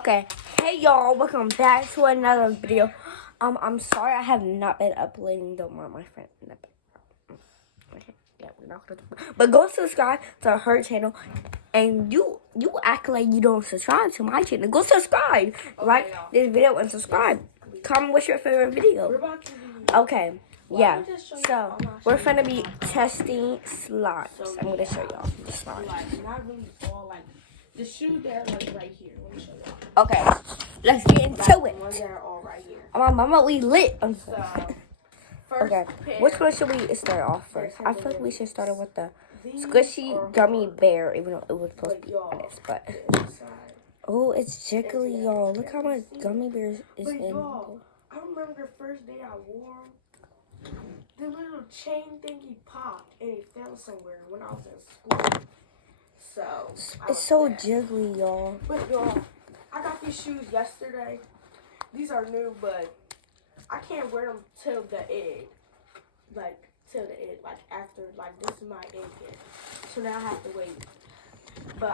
Okay, hey y'all, welcome back to another video. I'm sorry I have not been uploading. Don't mind my friend. Yeah, we're not gonna. But go subscribe to her channel, and you act like you don't subscribe to my channel. Go subscribe, like this video and subscribe. Comment what's your favorite video. Okay, yeah. So we're gonna be testing slimes. I'm gonna show y'all the slimes. Not really all like the shoes that are like right here. Let me show y'all. Okay, let's get into it. Ones that are all right here. My mama, we lit. So, first Okay, pair, which one should we start off first? I feel like we should start with the squishy gummy bear, even though it was supposed to be honest. But oh, it's jiggly, y'all. Look how much gummy bears is but in. y'all, I remember the first day I wore 'em, the little chain thingy popped and it fell somewhere when I was in school. So It's so jiggly, y'all. But y'all, I got these shoes yesterday. These are new, but I can't wear them till the end. Like, till the end. Like, after, like, this is my end kit. So now I have to wait